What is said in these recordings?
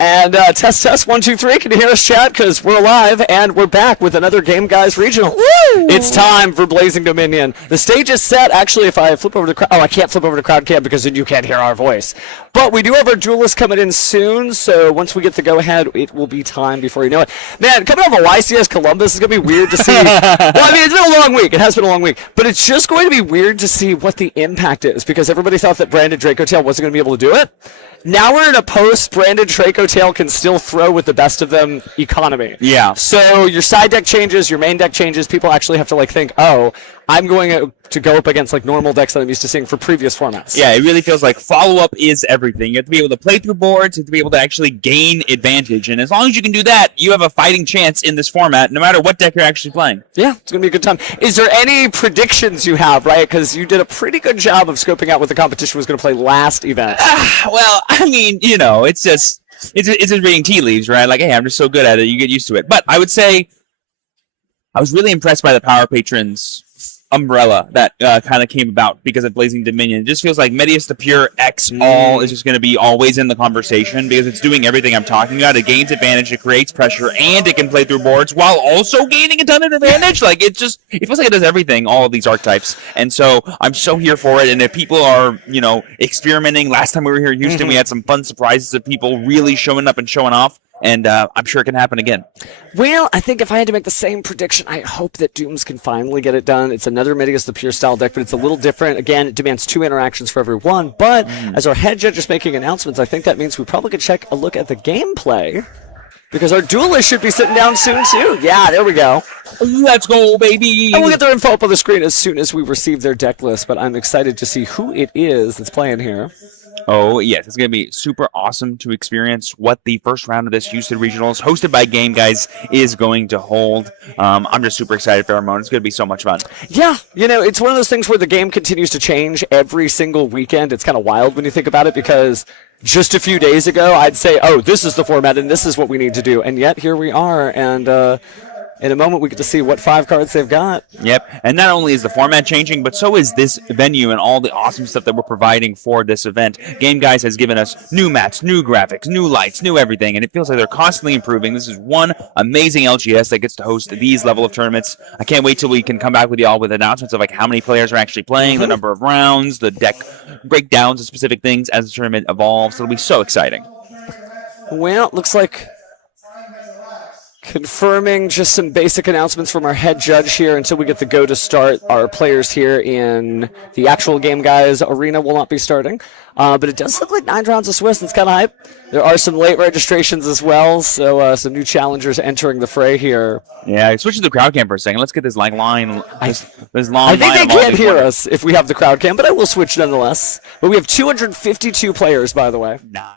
And test, 1, 2, 3. Can you hear us, chat? Because we're alive and we're back with another Game Guys regional. Woo! It's time for Blazing Dominion. The stage is set. Actually, if I flip over to I can't flip over to crowd cam because then you can't hear our voice. But we do have our duelists coming in soon. So once we get the go ahead, it will be time before you know it. Man, coming off of YCS Columbus is gonna be weird to see. Well, I mean, it's been a long week. It has been a long week, but it's just going to be weird to see what the impact is because everybody thought that Brandon Dracotail wasn't going to be able to do it. Now we're in a post-Brandon Dracotail can still throw with the best of them economy. Yeah. So your side deck changes, your main deck changes. People actually have to like think, oh, I'm going to go up against like normal decks that I'm used to seeing for previous formats. Yeah, it really feels like follow-up is everything. You have to be able to play through boards, you have to be able to actually gain advantage. And as long as you can do that, you have a fighting chance in this format, no matter what deck you're actually playing. Yeah, it's going to be a good time. Is there any predictions you have, right? Because you did a pretty good job of scoping out what the competition was going to play last event. Well, I mean, you know, it's just reading tea leaves, right? Like, hey, I'm just so good at it, you get used to it. But I would say I was really impressed by the Power Patrons umbrella that kind of came about because of Blazing Dominion. It just feels like Medius the Pure X all is just going to be always in the conversation because it's doing everything I'm talking about. It gains advantage, it creates pressure, and it can play through boards while also gaining a ton of advantage. Like, it feels like it does everything, all of these archetypes. And so I'm so here for it. And if people are, you know, experimenting, last time we were here in Houston, we had some fun surprises of people really showing up and showing off. And I'm sure it can happen again. Well, I think if I had to make the same prediction, I hope that Dooms can finally get it done. It's another Medius the Pure style deck, but it's a little different. Again, it demands 2 interactions for every one. But as our head judge is making announcements, I think that means we probably could check a look at the gameplay. Because our duelist should be sitting down soon, too. Yeah, there we go. Let's go, baby! And we'll get their info up on the screen as soon as we receive their deck list. But I'm excited to see who it is that's playing here. Oh, yes. It's going to be super awesome to experience what the first round of this Houston Regionals, hosted by Game Guys, is going to hold. I'm just super excited for our moment. It's going to be so much fun. Yeah. You know, it's one of those things where the game continues to change every single weekend. It's kind of wild when you think about it because just a few days ago, I'd say, oh, this is the format and this is what we need to do. And yet, here we are. And in a moment, we get to see what 5 cards they've got. Yep. And not only is the format changing, but so is this venue and all the awesome stuff that we're providing for this event. Game Guys has given us new mats, new graphics, new lights, new everything, and it feels like they're constantly improving. This is one amazing LGS that gets to host these level of tournaments. I can't wait till we can come back with y'all with announcements of like how many players are actually playing, the number of rounds, the deck breakdowns of specific things as the tournament evolves. It'll be so exciting. Well, it looks like confirming just some basic announcements from our head judge here until we get the go to start. Our players here in the actual Game Guys arena will not be starting. But it does look like 9 rounds of Swiss. It's kind of hype. There are some late registrations as well, so some new challengers entering the fray here. Yeah, switch to the crowd cam for a second. Let's get this like line. This long I think line they can't hear us if we have the crowd cam, but I will switch nonetheless. But we have 252 players, by the way. Nah.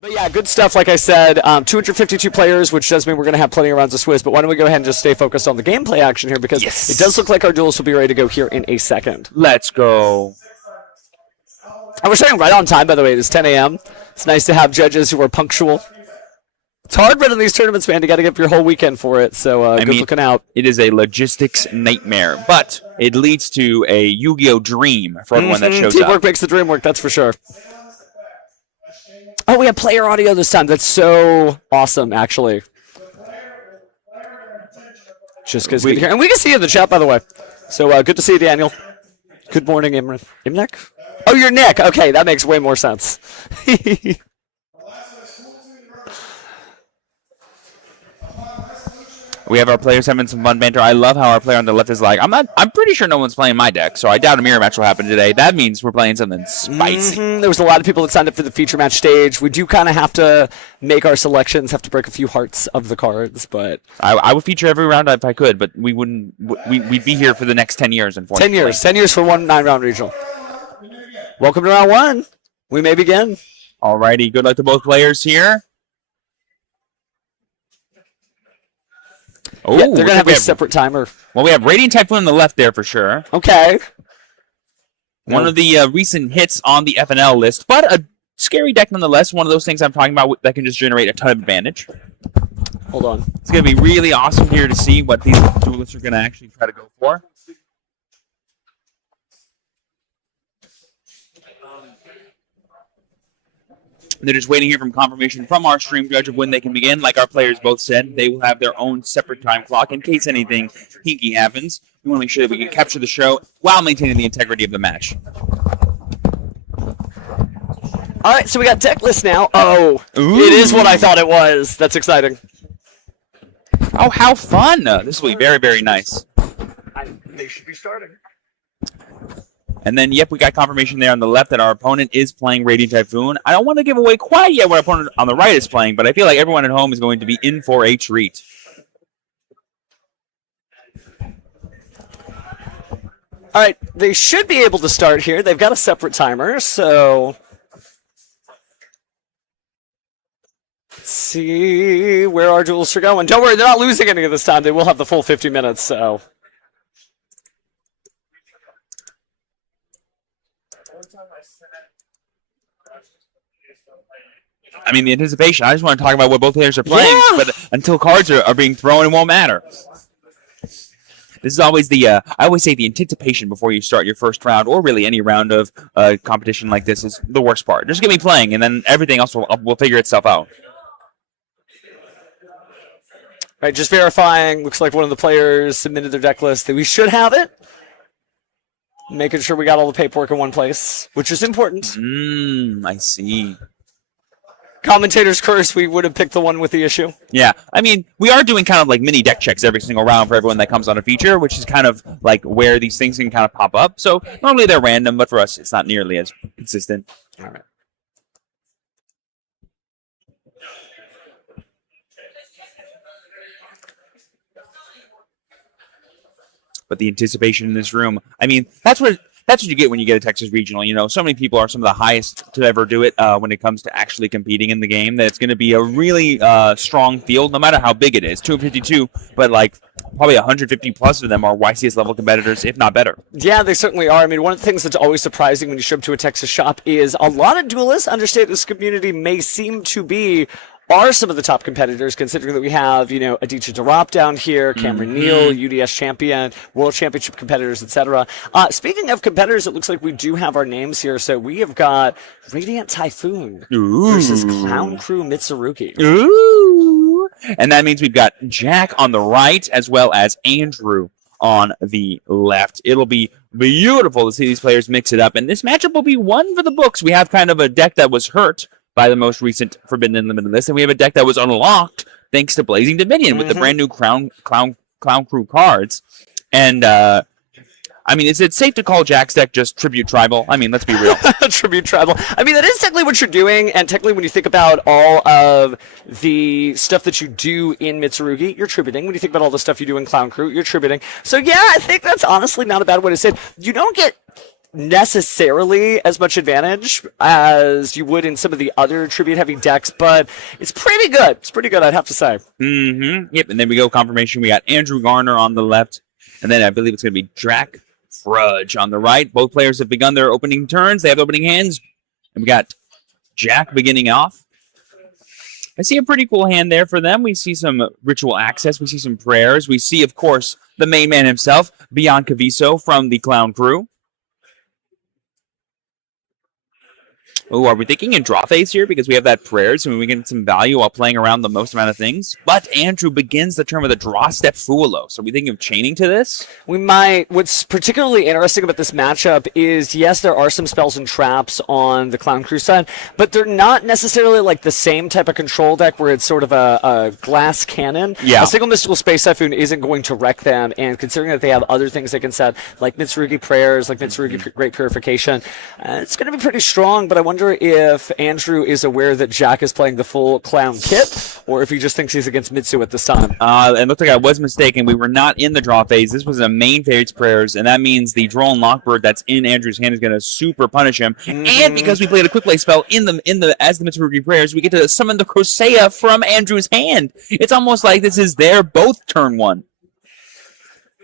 But yeah, good stuff, like I said. 252 players, which does mean we're going to have plenty of rounds of Swiss. But why don't we go ahead and just stay focused on the gameplay action here, because it does look like our duels will be ready to go here in a second. Let's go. And we're starting right on time, by the way. It is 10 a.m. It's nice to have judges who are punctual. It's hard running these tournaments, man. You got to give your whole weekend for it, so good looking out. It is a logistics nightmare, but it leads to a Yu-Gi-Oh! Dream for everyone that shows up. Teamwork makes the dream work, that's for sure. Oh, we have player audio this time. That's so awesome, actually. Just because we here. And we can see you in the chat, by the way. So good to see you, Daniel. Good morning, Imran. Imnek? Oh, you're Nick. Okay, that makes way more sense. We have our players having some fun banter. I love how our player on the left is like, I'm pretty sure no one's playing my deck, so I doubt a mirror match will happen today. That means we're playing something spicy. There was a lot of people that signed up for the feature match stage. We do kind of have to make our selections, have to break a few hearts of the cards, but I would feature every round if I could, but we wouldn't. We'd be here for the next 10 years, unfortunately. 10 years for one 9-round regional. Welcome to round 1. We may begin. Alrighty, good luck to both players here. Oh, yeah, they're going to have a separate timer. Well, we have Radiant Typhoon on the left there for sure. Okay. One of the recent hits on the FNL list, but a scary deck nonetheless. One of those things I'm talking about that can just generate a ton of advantage. Hold on. It's going to be really awesome here to see what these duelists are going to actually try to go for. They're just waiting here from confirmation from our stream judge of when they can begin. Like our players both said, they will have their own separate time clock in case anything hinky happens. We want to make sure that we can capture the show while maintaining the integrity of the match. All right, so we got deck list now. Oh, Ooh. It is what I thought it was. That's exciting. Oh, how fun! This will be very, very nice. They should be starting. And then, yep, we got confirmation there on the left that our opponent is playing Radiant Typhoon. I don't want to give away quite yet what our opponent on the right is playing, but I feel like everyone at home is going to be in for a treat. All right, they should be able to start here. They've got a separate timer, so let's see where our duels are going. Don't worry, they're not losing any of this time. They will have the full 50 minutes, so. I mean, the anticipation. I just want to talk about what both players are playing, Yeah. but until cards are being thrown, it won't matter. This is always the, I always say the anticipation before you start your first round, or really any round of competition like this, is the worst part. Just get me playing, and then everything else will figure itself out. Right, just verifying. Looks like one of the players submitted their deck list. We should have it. Making sure we got all the paperwork in one place, which is important. I see. Commentator's curse, we would have picked the one with the issue. Yeah, I mean, we are doing kind of like mini deck checks every single round for everyone that comes on a feature, which is kind of like where these things can kind of pop up. So normally they're random, but for us, it's not nearly as consistent. All right. But the anticipation in this room, I mean, that's what you get when you get a Texas Regional. You know, so many people are some of the highest to ever do it when it comes to actually competing in the game, that it's going to be a really strong field, no matter how big it is. 252, but like probably 150 plus of them are YCS level competitors, if not better. Yeah, they certainly are. I mean, one of the things that's always surprising when you show up to a Texas shop is a lot of duelists understand this community may seem to be are some of the top competitors, considering that we have, you know, Aditya Darop down here, Cameron Neal, UDS champion, World Championship competitors, etc. Speaking of competitors, it looks like we do have our names here. So we have got Radiant Typhoon versus Clown Crew Mitsurugi. Ooh. And that means we've got Jack on the right as well as Andrew on the left. It'll be beautiful to see these players mix it up. And this matchup will be one for the books. We have kind of a deck that was hurt by the most recent Forbidden and Limited list, and we have a deck that was unlocked thanks to Blazing Dominion with the brand new Clown Crew cards. And I mean, is it safe to call Jack's deck just Tribute Tribal? I mean, let's be real. Tribute Tribal. I mean, that is technically what you're doing, and technically when you think about all of the stuff that you do in Mitsurugi, you're tributing. When you think about all the stuff you do in Clown Crew, you're tributing. So yeah, I think that's honestly not a bad way to say it. You don't get necessarily as much advantage as you would in some of the other tribute heavy decks, but it's pretty good. It's pretty good, I'd have to say. Yep, and then we go confirmation. We got Andrew Garner on the left, and then I believe it's going to be Drac Frudge on the right. Both players have begun their opening turns. They have opening hands, and we got Jack beginning off. I see a pretty cool hand there for them. We see some ritual access. We see some prayers. We see, of course, the main man himself, Bian Caviso from the Clown Crew. Oh, are we thinking in draw phase here? Because we have that prayer, so we get some value while playing around the most amount of things. But Andrew begins the turn with a draw step Fuolo. So are we thinking of chaining to this? We might. What's particularly interesting about this matchup is, yes, there are some spells and traps on the Clown Crew side, but they're not necessarily like the same type of control deck where it's sort of a glass cannon. Yeah. A single Mystical Space Typhoon isn't going to wreck them, and considering that they have other things they can set, like Mitsurugi Prayers, like Mitsurugi Great Purification, it's going to be pretty strong, but I wonder if Andrew is aware that Jack is playing the full Clown kit, or if he just thinks he's against Mitsu at this time. It looked like I was mistaken. We were not in the draw phase. This was a main favorites prayers, and that means the Droll and Lockbird that's in Andrew's hand is going to super punish him. And because we played a quick play spell as the Mitsurugi prayers, we get to summon the Crosea from Andrew's hand. It's almost like this is their both turn one.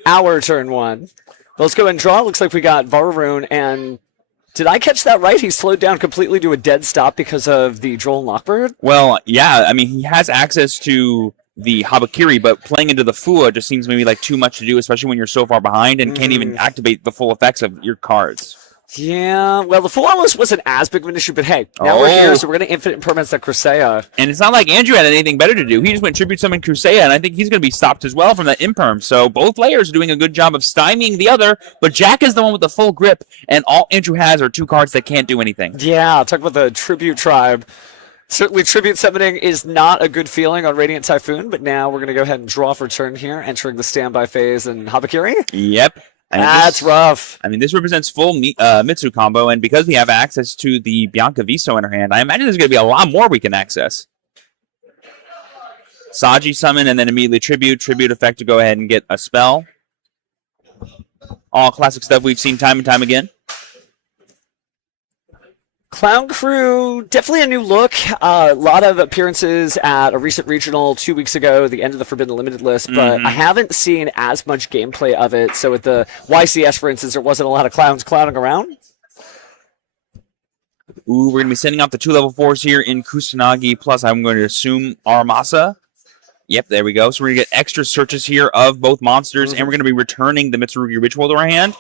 Our turn one. Let's go and draw. Looks like we got Vararoon, and did I catch that right? He slowed down completely to a dead stop because of the Droll and Lockbird? Well, yeah. I mean, he has access to the Habakiri, but playing into the Fua just seems maybe like too much to do, especially when you're so far behind and can't even activate the full effects of your cards. Yeah, well, the full almost wasn't as big of an issue, but hey, now we're here, so we're going to infinite impermanence that Crusea. And it's not like Andrew had anything better to do. He just went tribute summon Crusea, and I think he's going to be stopped as well from that imperm. So both players are doing a good job of stymieing the other, but Jack is the one with the full grip, and all Andrew has are 2 cards that can't do anything. Yeah, talk about the Tribute Tribe. Certainly, Tribute Summoning is not a good feeling on Radiant Typhoon, but now we're going to go ahead and draw for turn here, entering the standby phase in Habakiri. Yep. And that's rough. I mean, this represents full Mitsu combo, and because we have access to the Bianca Viso in our hand, I imagine there's going to be a lot more we can access. Saji summon, and then immediately Tribute effect to go ahead and get a spell. All classic stuff we've seen time and time again. Clown Crew, definitely a new look. A lot of appearances at a recent regional 2 weeks ago, the end of the Forbidden Limited list, but I haven't seen as much gameplay of it. So with the YCS, for instance, there wasn't a lot of clowns clowning around. Ooh, we're going to be sending out the 2 level 4s here in Kusanagi, plus I'm going to assume Armasa. Yep, there we go. So we're going to get extra searches here of both monsters, and we're going to be returning the Mitsurugi Ritual to our hand.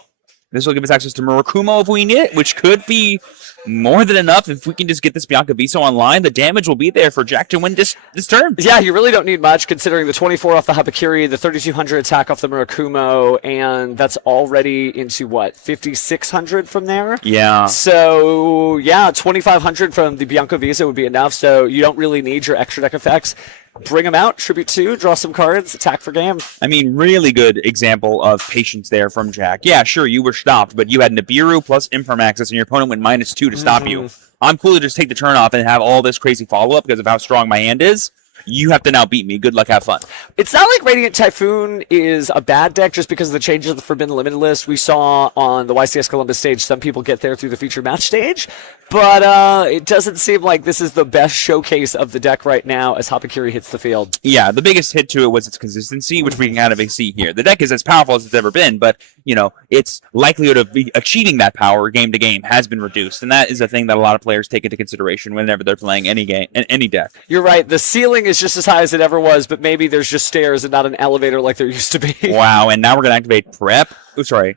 This will give us access to Murakumo if we need it, which could be more than enough. If we can just get this Bianca Viso online, the damage will be there for Jack to win this turn. Yeah, you really don't need much, considering the 24 off the Habakiri, the 3,200 attack off the Murakumo, and that's already into, what, 5,600 from there? Yeah. So, yeah, 2,500 from the Bianca Viso would be enough, so you don't really need your extra deck effects. Bring them out, Tribute 2, draw some cards, attack for game. I mean, really good example of patience there from Jack. Yeah, sure, you were stopped, but you had Nibiru plus Imperm access, and your opponent went -2 to stop you. I'm cool to just take the turn off and have all this crazy follow-up because of how strong my hand is. You have to now beat me. Good luck, have fun. It's not like Radiant Typhoon is a bad deck just because of the changes of the Forbidden Limited list. We saw on the YCS Columbus stage, some people get there through the feature match stage, but it doesn't seem like this is the best showcase of the deck right now as Habakiri hits the field. Yeah, the biggest hit to it was its consistency, which we can kind of see here. The deck is as powerful as it's ever been, but, you know, its likelihood of achieving that power game to game has been reduced, and that is a thing that a lot of players take into consideration whenever they're playing any game, any deck. You're right. The ceiling is just as high as it ever was, but maybe there's just stairs and not an elevator like there used to be. Wow, and now we're going to activate Prep. Oh, sorry.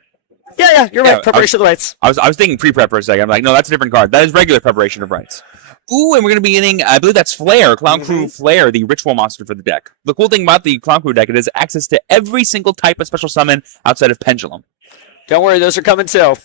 Yeah, you're right. Preparation of the Rites. I was thinking pre-prep for a second. I'm like, no, that's a different card. That is regular Preparation of Rites. Ooh, and we're going to be getting, I believe that's Flare, Clown Crew Flare, the ritual monster for the deck. The cool thing about the Clown Crew deck, it has access to every single type of special summon outside of Pendulum. Don't worry, those are coming too.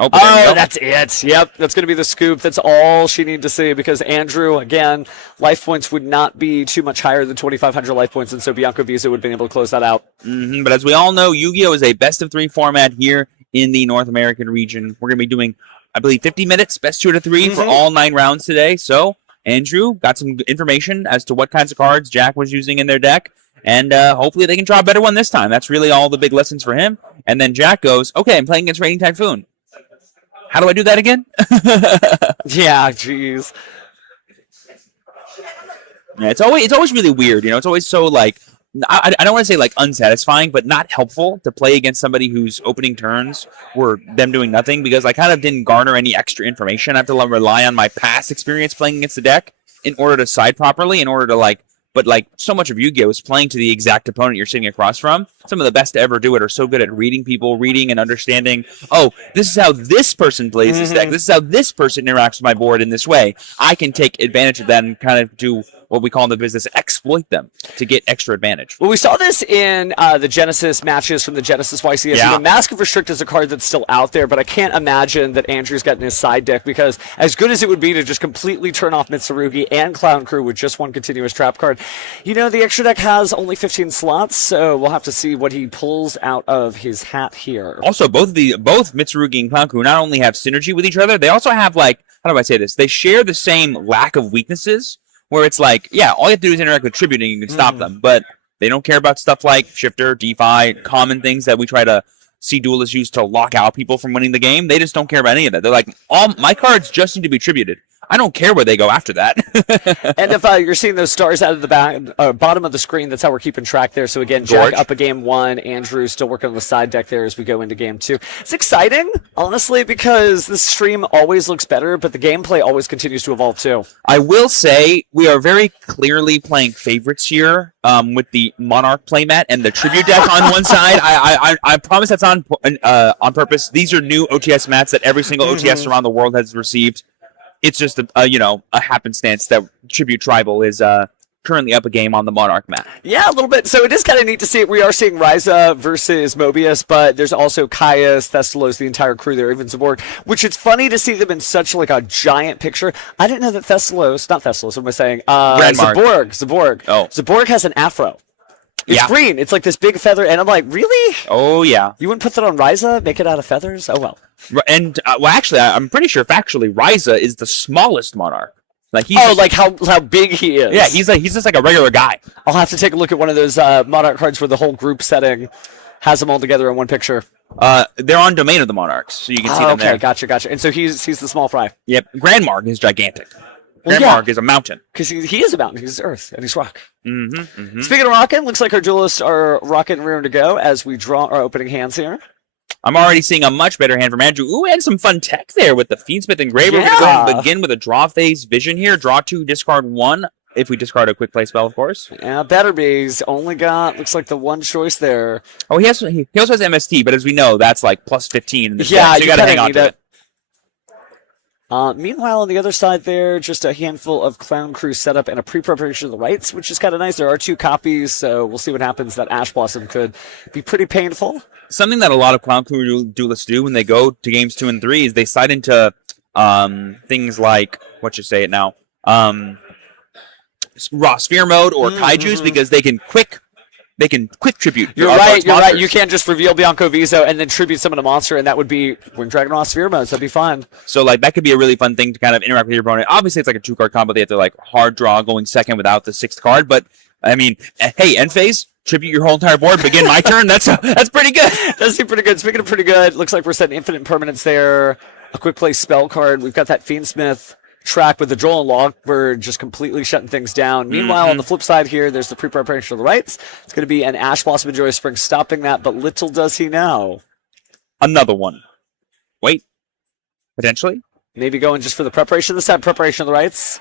Oh, that's it. Yep, that's going to be the scoop. That's all she needed to see because Andrew, again, life points would not be too much higher than 2,500 life points, and so Bianca Viso would have been able to close that out. But as we all know, Yu-Gi-Oh! Is a best-of-3 format here in the North American region. We're going to be doing, I believe, 50 minutes, best 2 out of 3 for all 9 rounds today. So, Andrew got some information as to what kinds of cards Jack was using in their deck, and hopefully they can draw a better one this time. That's really all the big lessons for him. And then Jack goes, okay, I'm playing against Radiant Typhoon. How do I do that again? Yeah, jeez. Yeah, it's always really weird, you know. It's always so like I don't want to say like unsatisfying, but not helpful to play against somebody whose opening turns were them doing nothing because I kind of didn't garner any extra information. I have to rely on my past experience playing against the deck in order to side properly, in order to but so much of Yu-Gi-Oh! Is playing to the exact opponent you're sitting across from. Some of the best to ever do it are so good at reading people, reading and understanding, oh, this is how this person plays this deck. This is how this person interacts with my board in this way. I can take advantage of that and kind of do what we call in the business exploit them to get extra advantage. Well, we saw this in the Genesis matches from the Genesis YCS. Yeah. You know, Mask of Restrict is a card that's still out there, but I can't imagine that Andrew's got in his side deck because as good as it would be to just completely turn off Mitsurugi and Clown Crew with just one continuous trap card, you know, the extra deck has only 15 slots, so we'll have to see what he pulls out of his hat here. Also, both Mitsurugi and Clown Crew not only have synergy with each other, they also have, like, how do I say this? They share the same lack of weaknesses, where it's like, yeah, all you have to do is interact with Tribute and you can stop them, but they don't care about stuff like Shifter, DeFi, common things that we try to see duelists use to lock out people from winning the game. They just don't care about any of that. They're like, all my cards just need to be tributed. I don't care where they go after that. And if you're seeing those stars out of the bottom of the screen, that's how we're keeping track there. So again, Jack George. up a game 1, Andrew still working on the side deck there as we go into game 2. It's exciting, honestly, because the stream always looks better, but the gameplay always continues to evolve too. I will say we are very clearly playing favorites here with the Monarch playmat and the tribute deck on one side. I promise that's on purpose. These are new OTS mats that every single OTS around the world has received. It's just a happenstance that Tribute Tribal is currently up a game on the Monarch map. Yeah, a little bit. So it is kind of neat to see it. We are seeing Ryza versus Mobius, but there's also Caius, Thestalos, the entire crew there, even Zaborg, which it's funny to see them in such like a giant picture. I didn't know that not Thestalos, what am I saying? Zaborg. Oh. Zaborg has an afro. It's green. It's like this big feather, and I'm like, really? Oh, yeah. You wouldn't put that on Ryza? Make it out of feathers? Oh, well. And, actually, I'm pretty sure factually Ryza is the smallest Monarch. Like he's how big he is. Yeah, he's just like a regular guy. I'll have to take a look at one of those Monarch cards where the whole group setting has them all together in one picture. They're on Domain of the Monarchs, so you can see them there. Okay, gotcha. And so he's the small fry. Yep. Grandmark is gigantic. Well, Grandmark is a mountain. Because he is a mountain. He's Earth, and he's rock. Speaking of rocking, looks like our duelists are rocking rearing to go as we draw our opening hands here. I'm already seeing a much better hand from Andrew. Ooh, and some fun tech there with the Fiendsmith Engraver. We're going to go ahead and begin with a draw phase vision here. Draw 2, discard 1. If we discard a quick play spell, of course. Yeah, better be. He's only got, looks like the one choice there. Oh, he also has MST, but as we know, that's like plus 15 in the deck, so you got to hang on to it. Meanwhile, on the other side there, just a handful of Clown Crew setup and a pre-preparation of the rights, which is kind of nice. There are 2 copies, so we'll see what happens. That Ash Blossom could be pretty painful. Something that a lot of Clown Crew duelists do when they go to games 2 and 3 is they slide into things like, raw sphere mode or kaijus because they can quick tribute. You're right. You can't just reveal Bianco Viso and then tribute summon a monster, and that would be when Dragon Raw sphere mode, so that'd be fun. So like that could be a really fun thing to kind of interact with your opponent. Obviously, it's like a 2-card combo. They have to like hard draw going second without the 6th card, but I mean, hey, end phase. Tribute your whole entire board. Begin my turn. That's pretty good. Does seem pretty good. Speaking of pretty good, looks like we're setting infinite permanence there. A quick play spell card. We've got that Fiendsmith track with the Droll and Log. We're just completely shutting things down. Meanwhile, on the flip side here, there's the pre-preparation of the rights. It's going to be an Ash Blossom and Joyous Spring stopping that, but little does he know. Another one. Wait. Potentially? Maybe going just for the preparation this time. Preparation of the rights.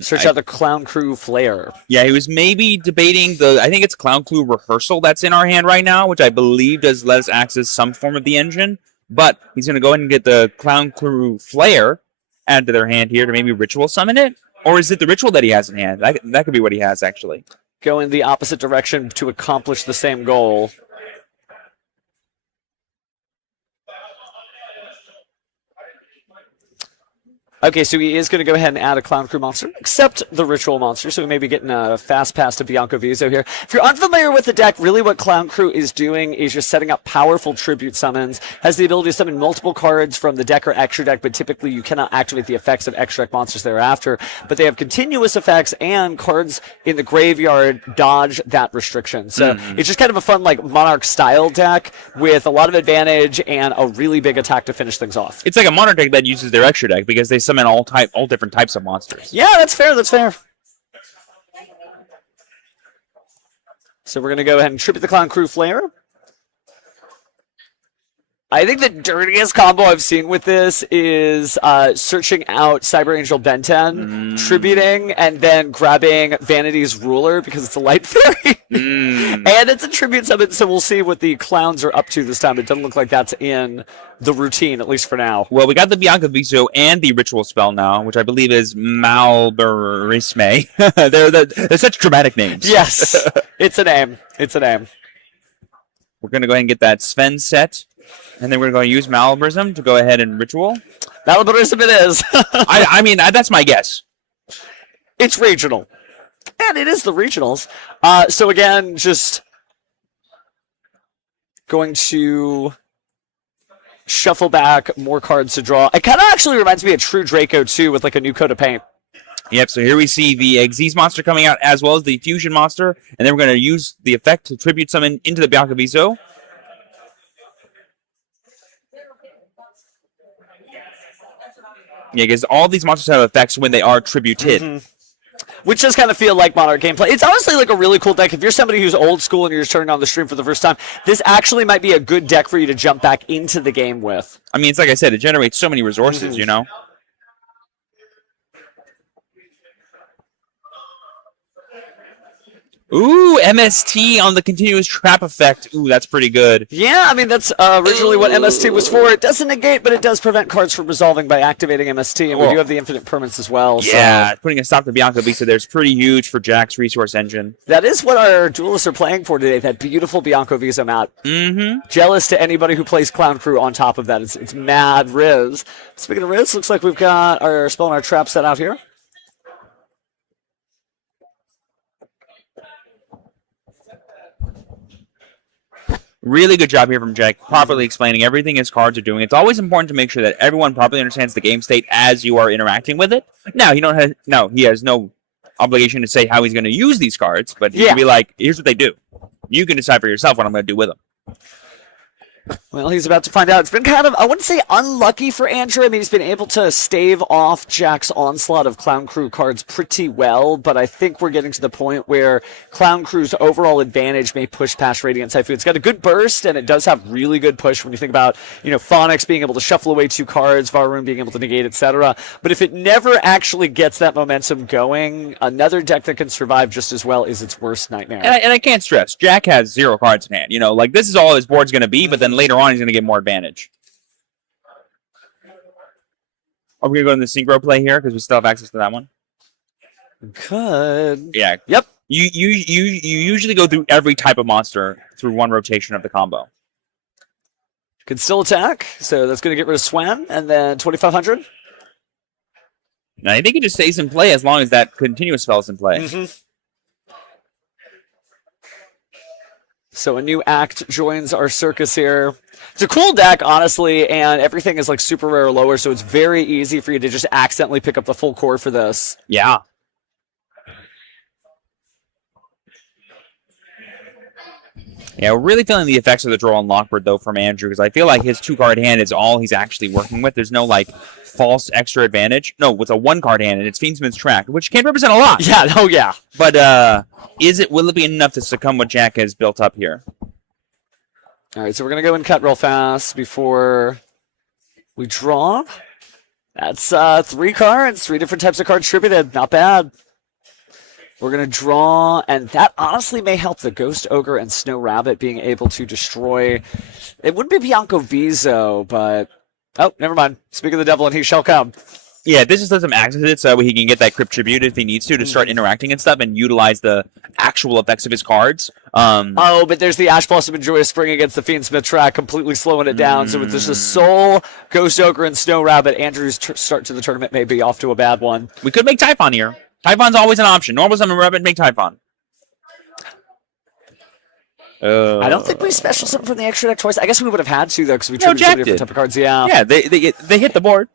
Search out the Clown Crew Flare. Yeah, he was maybe debating I think it's Clown Crew Rehearsal that's in our hand right now, which I believe does let us access some form of the engine. But he's going to go ahead and get the Clown Crew Flare added to their hand here to maybe Ritual Summon it? Or is it the Ritual that he has in hand? That could be what he has, actually. Go in the opposite direction to accomplish the same goal. Okay, so he is going to go ahead and add a Clown Crew monster, except the Ritual monster, so we may be getting a fast pass to Bianco Viso here. If you're unfamiliar with the deck, really what Clown Crew is doing is just setting up powerful tribute summons, has the ability to summon multiple cards from the deck or extra deck, but typically you cannot activate the effects of extra deck monsters thereafter, but they have continuous effects and cards in the graveyard dodge that restriction. So it's just kind of a fun like Monarch-style deck with a lot of advantage and a really big attack to finish things off. It's like a Monarch deck that uses their extra deck because they summon all different types of monsters. Yeah, that's fair. So we're going to go ahead and tribute the Clown Crew Flare. I think the dirtiest combo I've seen with this is searching out Cyber Angel Ben 10, tributing, and then grabbing Vanity's Ruler because it's a light fairy. And it's a tribute summon, so we'll see what the clowns are up to this time. It doesn't look like that's in the routine, at least for now. Well, we got the Bianca Viso and the Ritual spell now, which I believe is Malbarisme. They're such dramatic names. Yes, it's a name. We're going to go ahead and get that Sven set. And then we're going to use Malabarism to go ahead and Ritual. Malabarism it is. I mean, that's my guess. It's regional. And it is the regionals. So again, just going to shuffle back more cards to draw. It kind of actually reminds me of True Draco, too, with like a new coat of paint. Yep, so here we see the Xyz monster coming out as well as the Fusion monster. And then we're going to use the effect to tribute summon into the Bianca Viso. Yeah, because all these monsters have effects when they are tributed. Which does kind of feel like Monarch gameplay. It's honestly like a really cool deck. If you're somebody who's old school and you're just turning on the stream for the first time, this actually might be a good deck for you to jump back into the game with. I mean, it's like I said, it generates so many resources, you know? Ooh, MST on the continuous trap effect. Ooh, that's pretty good. Yeah, I mean, that's originally what MST was for. It doesn't negate, but it does prevent cards from resolving by activating MST, and we do have the infinite permanents as well. Yeah, so. putting a stop to Bianca Visa there is pretty huge for Jack's resource engine. That is what our duelists are playing for today, that beautiful Bianco Visa mat. Jealous to anybody who plays Clown Crew on top of that. It's mad Riz. Speaking of Riz, looks like we've got our spell and our trap set out here. Really good job here from Jack, properly explaining everything his cards are doing. It's always important to make sure that everyone properly understands the game state as you are interacting with it. Now, he has no obligation to say how he's going to use these cards, but he can be like, here's what they do. You can decide for yourself what I'm going to do with them. Well, he's about to find out. It's been kind of, I wouldn't say unlucky for Andrew. I mean, he's been able to stave off Jack's onslaught of Clown Crew cards pretty well, but I think we're getting to the point where Clown Crew's overall advantage may push past Radiant Typhoon. It's got a good burst, and it does have really good push when you think about, Phonics being able to shuffle away 2 cards, Varun being able to negate, etc. But if it never actually gets that momentum going, another deck that can survive just as well is its worst nightmare. And I can't stress, Jack has 0 cards in hand. This is all his board's going to be, but then later on he's going to get more advantage. Are we going to go in the synchro play here because we still have access to that one? Good. Yeah. Yep. You usually go through every type of monster through one rotation of the combo. Can still attack, so that's going to get rid of Swen, and then 2,500. Now, I think it just stays in play as long as that continuous spell is in play. So a new act joins our circus here. It's a cool deck, honestly, and everything is like super rare or lower, so it's very easy for you to just accidentally pick up the full core for this. Yeah. Yeah, we're really feeling the effects of the draw on Lockbird, though, from Andrew, because I feel like his 2-card hand is all he's actually working with. There's no, false extra advantage. No, with a 1-card hand, and it's Fiendsman's Track, which can represent a lot. Yeah, oh yeah. But, will it be enough to succumb what Jack has built up here? All right, so we're going to go and cut real fast before we draw. That's 3 cards, 3 different types of cards distributed. Not bad. We're going to draw, and that honestly may help the Ghost Ogre and Snow Rabbit being able to destroy. It wouldn't be Bianco Viso, but... Oh, never mind. Speak of the devil, and he shall come. Yeah, this just lets him access it so he can get that Crypt Tribute if he needs to start interacting and stuff and utilize the actual effects of his cards. Oh, but there's the Ash Blossom and Joyous Spring against the Fiendsmith Track, completely slowing it down. So with just a Soul, Ghost Ogre, and Snow Rabbit, Andrew's start to the tournament may be off to a bad one. We could make Typhon here. Typhon's always an option. Normal Summon Rabbit, make Typhon. I don't think we special something from the extra deck twice. I guess we would have had to, though, because we tried different type of cards. Yeah, they hit the board.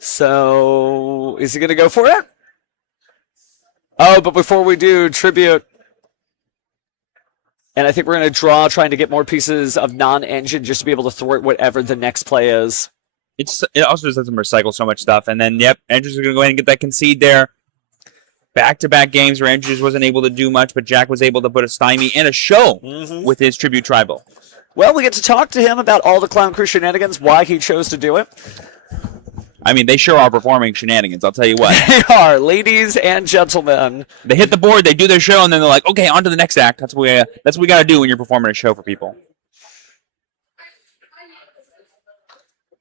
So, is he going to go for it? Oh, but before we do, Tribute. And I think we're going to draw, trying to get more pieces of non-engine just to be able to thwart whatever the next play is. It also just lets him recycle so much stuff. And then, Andrews is going to go ahead and get that concede there. Back-to-back games where Andrews wasn't able to do much, but Jack was able to put a stymie and a show with his Tribute Tribal. Well, we get to talk to him about all the Clown Crew shenanigans, why he chose to do it. I mean, they sure are performing shenanigans, I'll tell you what. They are, ladies and gentlemen. They hit the board, they do their show, and then they're like, okay, on to the next act. That's what we got to do when you're performing a show for people.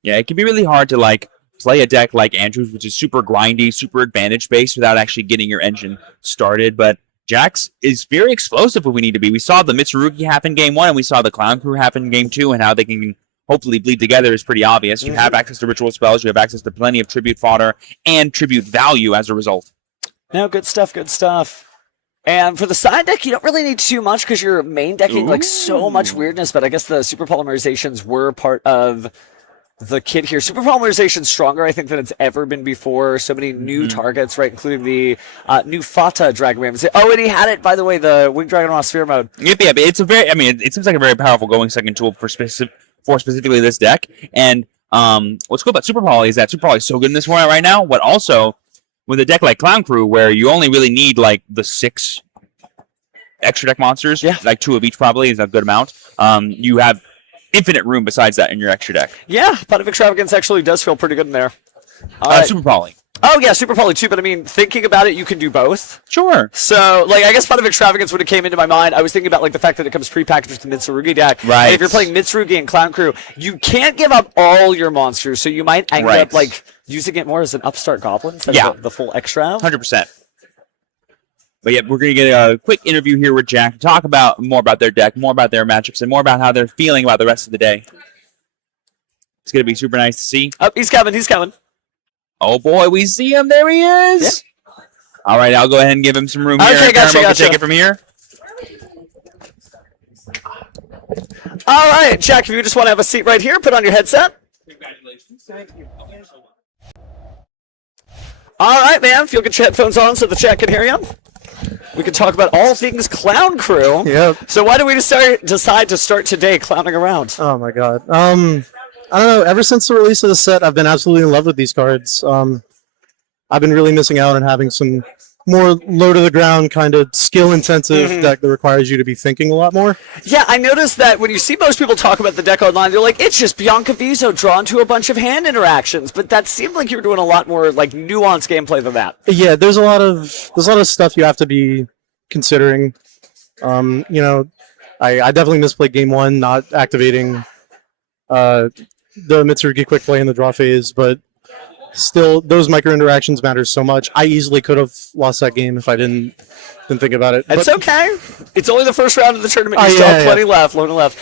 Yeah, it can be really hard to, play a deck like Andrews, which is super grindy, super advantage-based without actually getting your engine started. But Jax is very explosive when we need to be. We saw the Mitsurugi happen game 1, and we saw the Clown Crew happen game 2, and how they can hopefully bleed together is pretty obvious. You have access to ritual spells, you have access to plenty of tribute fodder, and tribute value as a result. No, good stuff, good stuff. And for the side deck, you don't really need too much because you're main decking so much weirdness, but I guess the super polymerizations were part of the kit here. Super polymerization's stronger, I think, than it's ever been before. So many new targets, right, including the new Fata Dragon Ram. Oh, and he had it, by the way, the Winged Dragon on Sphere mode. Yep, it's a very, it seems like a very powerful going second tool for specifically this deck. And What's cool about Super Poly is that Super Poly is so good in this format right now, but also with a deck like Clown Crew, where you only really need like the 6 extra deck monsters, like 2 of each probably is a good amount. You have infinite room besides that in your extra deck. Yeah, Pot of Extravagance actually does feel pretty good in there. Super Poly. Oh, yeah, Super Poly too, but I mean, thinking about it, you can do both. Sure. So, like, I guess Pot of Extravagance when it came into my mind, I was thinking about, like, the fact that it comes prepackaged with the Mitsurugi deck. Right. And if you're playing Mitsurugi and Clown Crew, you can't give up all your monsters, so you might end up, like, using it more as an upstart goblin instead of the full extra. 100%. But yeah, we're going to get a quick interview here with Jack to talk about more about their deck, more about their matchups, and more about how they're feeling about the rest of the day. It's going to be super nice to see. Oh, he's coming, he's coming. Oh boy, we see him. There he is. Yeah. All right, I'll go ahead and give him some room here. Okay, gotcha. Take it from here. All right, Jack, if you just want to have a seat right here, put on your headset. Congratulations. Thank you. All right, man. If you'll get your headphones on so the chat can hear you. We can talk about all things Clown Crew. Yep. So why do we decide to start today clowning around? Oh my god. I don't know. Ever since the release of the set, I've been absolutely in love with these cards. I've been really missing out on having some more low to the ground kind of skill intensive deck that requires you to be thinking a lot more. Yeah, I noticed that when you see most people talk about the deck online, they're like, it's just Bianca Viso drawn to a bunch of hand interactions. But that seemed like you were doing a lot more like nuanced gameplay than that. Yeah, there's a lot of stuff you have to be considering. You know, I definitely misplayed game 1, not activating the Mitsurugi quick play in the draw phase, but still, those micro interactions matter so much. I easily could have lost that game if I didn't think about it. It's okay. It's only the first round of the tournament. You still have plenty left.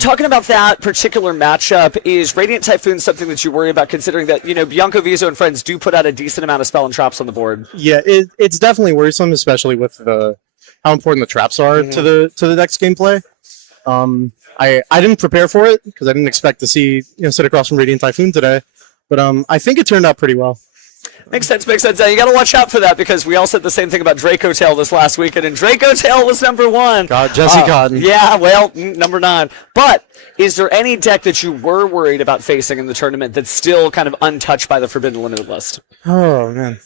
Talking about that particular matchup, is Radiant Typhoon something that you worry about, considering that, you know, Bianco Viso and friends do put out a decent amount of spell and traps on the board? Yeah, it's definitely worrisome, especially with how important the traps are to the deck's gameplay. I didn't prepare for it because I didn't expect to sit across from Radiant Typhoon today, but I think it turned out pretty well. Makes sense. You got to watch out for that because we all said the same thing about Draco Tail this last weekend, and Draco Tail was number 1. God, Jesse Cotton. Yeah, well, number 9. But is there any deck that you were worried about facing in the tournament that's still kind of untouched by the Forbidden Limited list? Oh, man.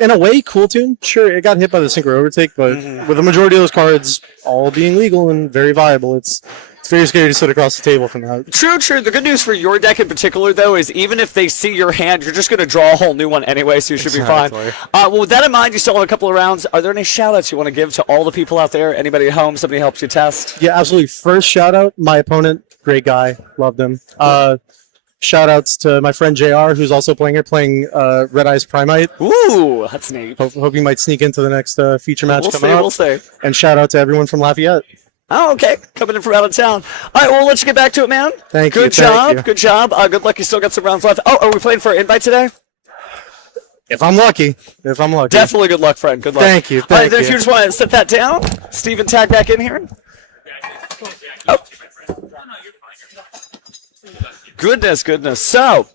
In a way, Cool Tune, sure, it got hit by the Synchro Overtake, but with the majority of those cards all being legal and very viable, it's very scary to sit across the table from that. True. The good news for your deck in particular, though, is even if they see your hand, you're just going to draw a whole new one anyway, so you should be fine. Well, with that in mind, you still have a couple of rounds. Are there any shout-outs you want to give to all the people out there? Anybody at home? Somebody helps you test? Yeah, absolutely. First shout-out, my opponent, great guy, loved him. Shout-outs to my friend JR, who's also playing Red Eyes Primite. Ooh, that's neat. Hope he might sneak into the next feature match coming up. We'll see. And shout-out to everyone from Lafayette. Oh, okay. Coming in from out of town. All right, well, let's get back to it, man. Thank you. Good job. Good job. Good luck. You still got some rounds left. Oh, are we playing for an invite today? If I'm lucky. Definitely good luck, friend. Good luck. Thank you. All right, then if you just want to set that down, Steven, tag back in here. Oh. Goodness. So,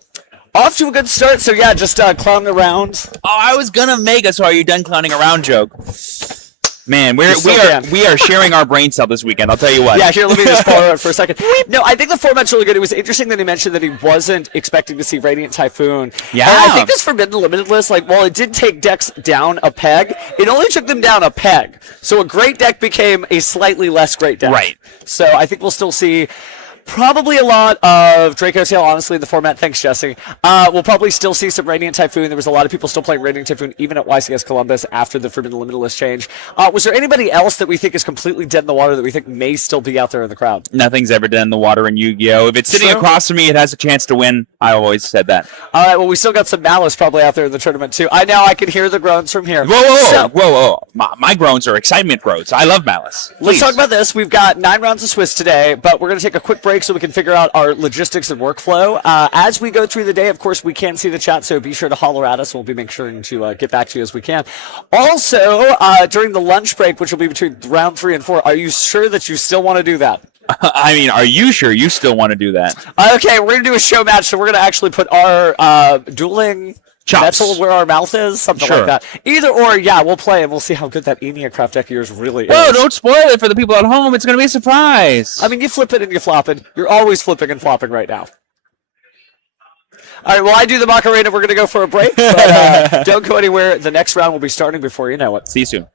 off to a good start. So, yeah, just clowning around. Oh, I was going to make a "so are you done clowning around" joke. Man, we are sharing our brain cell this weekend. I'll tell you what. Yeah, here, let me just borrow it for a second. No, I think the format's really good. It was interesting that he mentioned that he wasn't expecting to see Radiant Typhoon. Yeah. And I think this Forbidden Limited list, like, while it did take decks down a peg, it only took them down a peg. So a great deck became a slightly less great deck. Right. So I think we'll still see probably a lot of Draco Tail, honestly, in the format. Thanks, Jesse. We'll probably still see some Radiant Typhoon. There was a lot of people still playing Radiant Typhoon, even at YCS Columbus, after the Forbidden Limited list change. Was there anybody else that we think is completely dead in the water that we think may still be out there in the crowd? Nothing's ever dead in the water in Yu-Gi-Oh! If it's sitting across from me, it has a chance to win. I always said that. All right, well, we still got some Malice probably out there in the tournament, too. I can hear the groans from here. Whoa. My groans are excitement groans. I love Malice. Please. Let's talk about this. We've got 9 rounds of Swiss today, but we're going to take a quick break so we can figure out our logistics and workflow. As we go through the day, of course, we can see the chat, so be sure to holler at us. We'll be making sure to get back to you as we can. Also, during the lunch break, which will be between round 3 and 4, are you sure that you still want to do that? I mean, are you sure you still want to do that? Okay, we're going to do a show match, so we're going to actually put our dueling chops metal where our mouth is, something like that. Either or, yeah, we'll play and we'll see how good that Eniacraft deck of yours really is. Oh, don't spoil it for the people at home. It's going to be a surprise. I mean, you flip it and you flop it. You're always flipping and flopping right now. All right, well, I do the Macarena. We're going to go for a break, but don't go anywhere. The next round will be starting before you know it. See you soon.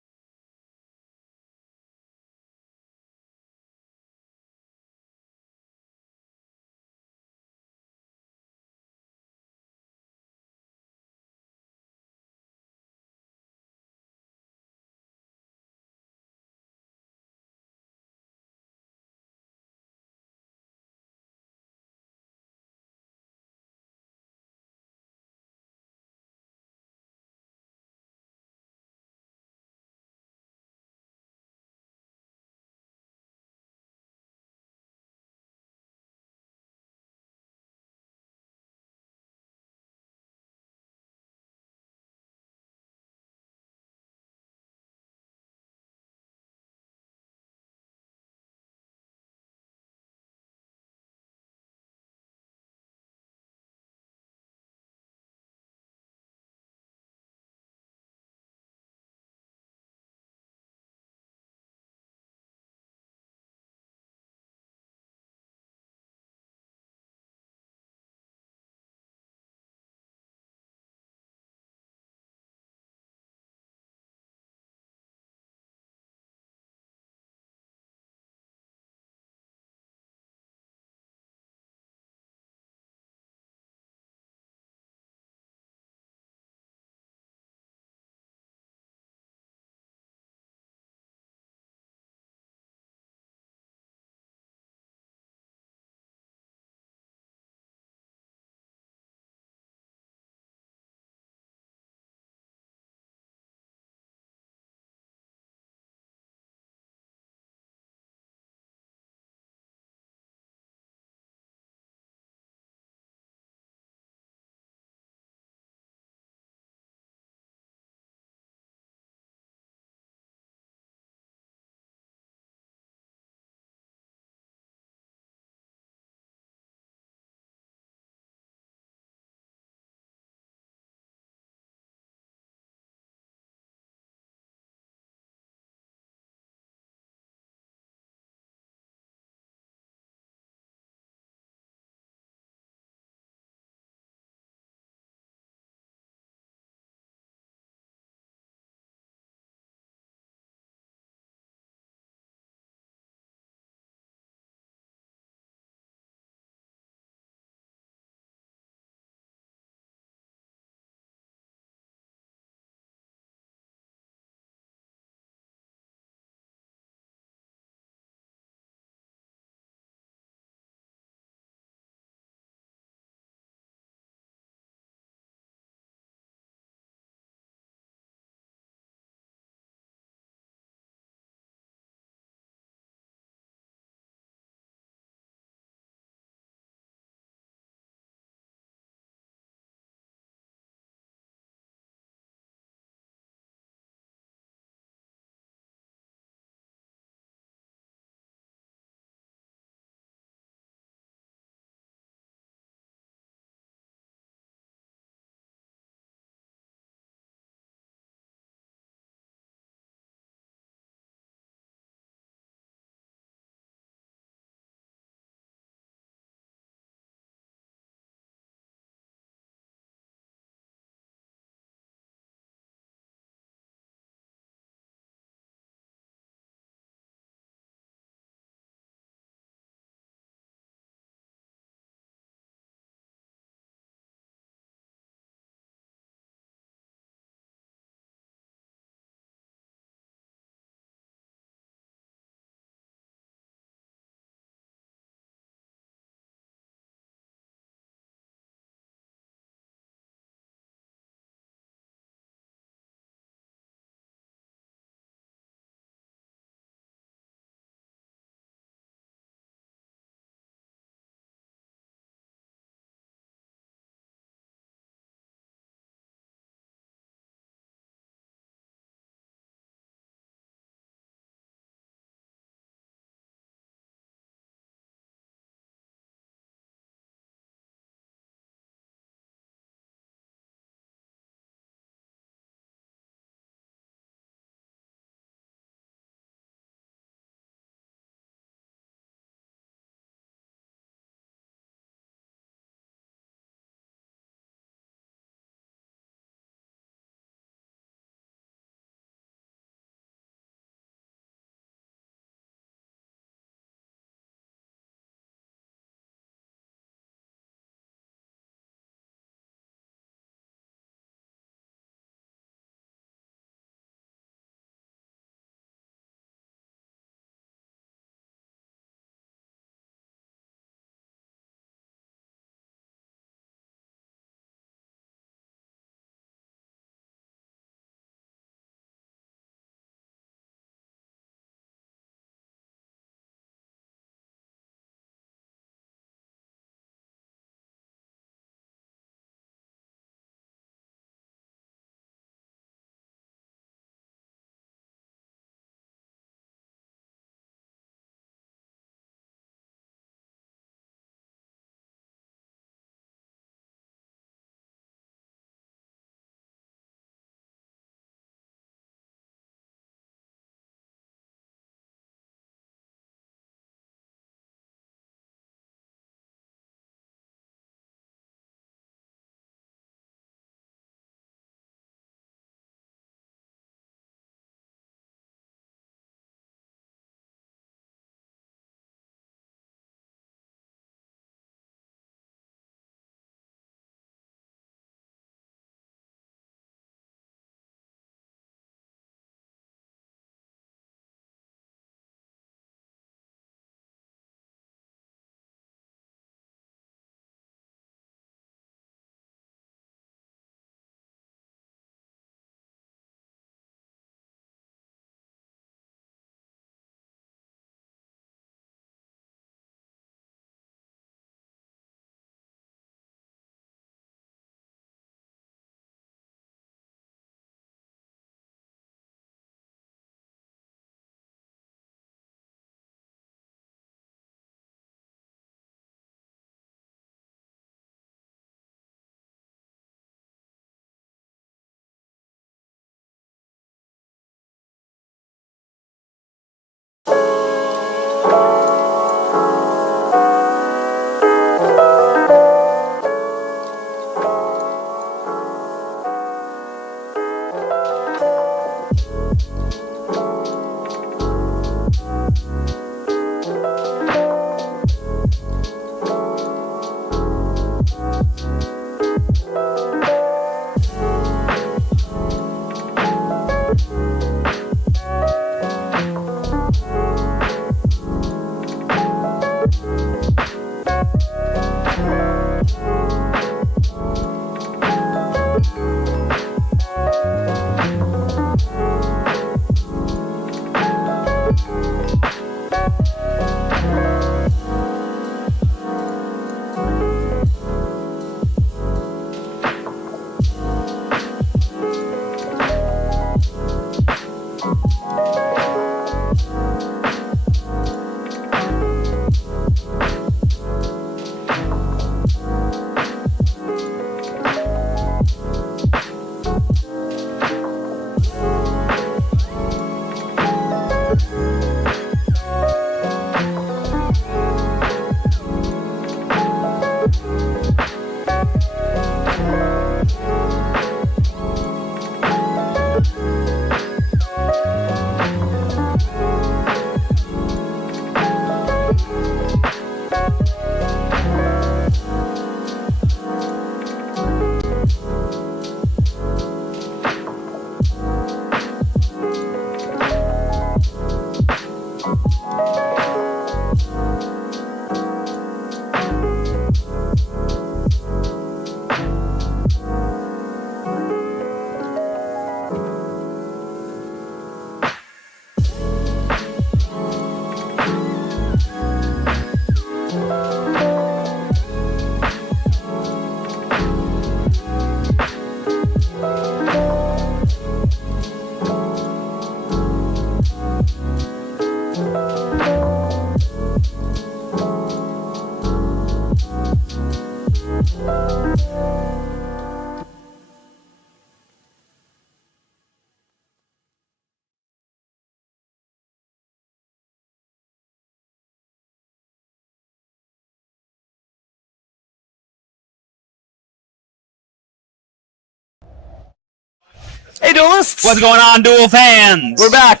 duelists? What's going on, Duel fans? We're back.